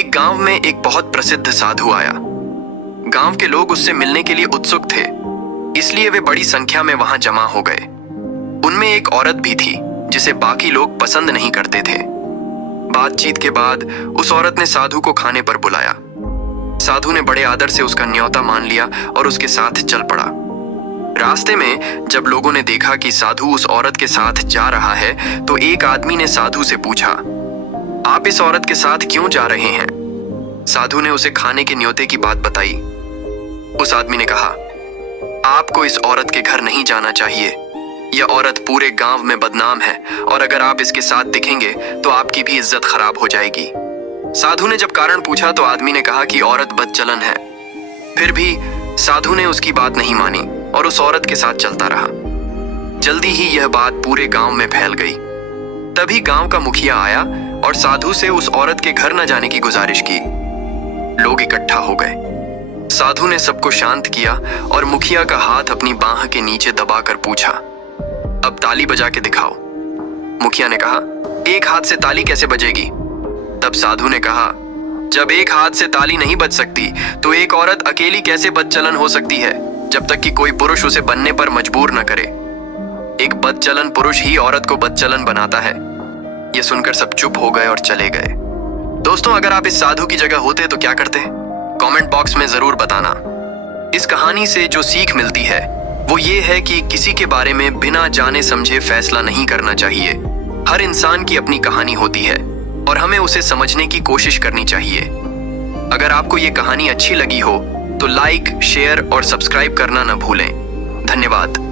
एक गांव में एक बहुत प्रसिद्ध साधु आया। गांव के लोग उससे मिलने के लिए उत्सुक थे, इसलिए वे बड़ी संख्या में वहां जमा हो गए। उनमें एक औरत भी थी जिसे बाकी लोग पसंद नहीं करते थे। बातचीत के बाद उस औरत ने साधु को खाने पर बुलाया। साधु ने बड़े आदर से उसका न्योता मान लिया और उसके साथ चल पड़ा। रास्ते में जब लोगों ने देखा कि साधु उस औरत के साथ जा रहा है, तो एक आदमी ने साधु से पूछा, आप इस औरत के साथ क्यों जा रहे हैं? साधु ने उसे खाने के न्योते की बात बताई। उस आदमी ने कहा, आपको इस औरत के घर नहीं जाना चाहिए। यह औरत पूरे गांव में बदनाम है और अगर आप इसके साथ दिखेंगे तो आपकी भी इज्जत खराब हो जाएगी। साधु ने जब कारण पूछा तो आदमी ने कहा कि औरत बदचलन है। फिर भी साधु ने उसकी बात नहीं मानी और उस औरत के साथ चलता रहा। जल्दी ही यह बात पूरे गांव में फैल गई। तभी गांव का मुखिया आया और साधु से उस औरत के घर न जाने की गुजारिश की। लोग इकट्ठा हो गए। साधु ने सबको शांत किया और मुखिया का हाथ अपनी बांह के नीचे दबाकर पूछा, अब ताली बजा के दिखाओ। मुखिया ने कहा, एक हाथ से ताली कैसे बजेगी? तब साधु ने कहा, जब एक हाथ से ताली नहीं बज सकती तो एक औरत अकेली कैसे बदचलन हो सकती है, जब तक कि कोई पुरुष उसे बनने पर मजबूर न करे। एक बदचलन पुरुष ही औरत को बदचलन बनाता है। यह सुनकर सब चुप हो गए और चले गए। दोस्तों, अगर आप इस साधु की जगह होते तो क्या करते? कमेंट बॉक्स में जरूर बताना। इस कहानी से जो सीख मिलती है वो ये है कि किसी के बारे में बिना जाने समझे फैसला नहीं करना चाहिए। हर इंसान की अपनी कहानी होती है और हमें उसे समझने की कोशिश करनी चाहिए। अगर आपको ये कहानी अच्छी लगी हो तो लाइक, शेयर और सब्सक्राइब करना न भूलें। धन्यवाद।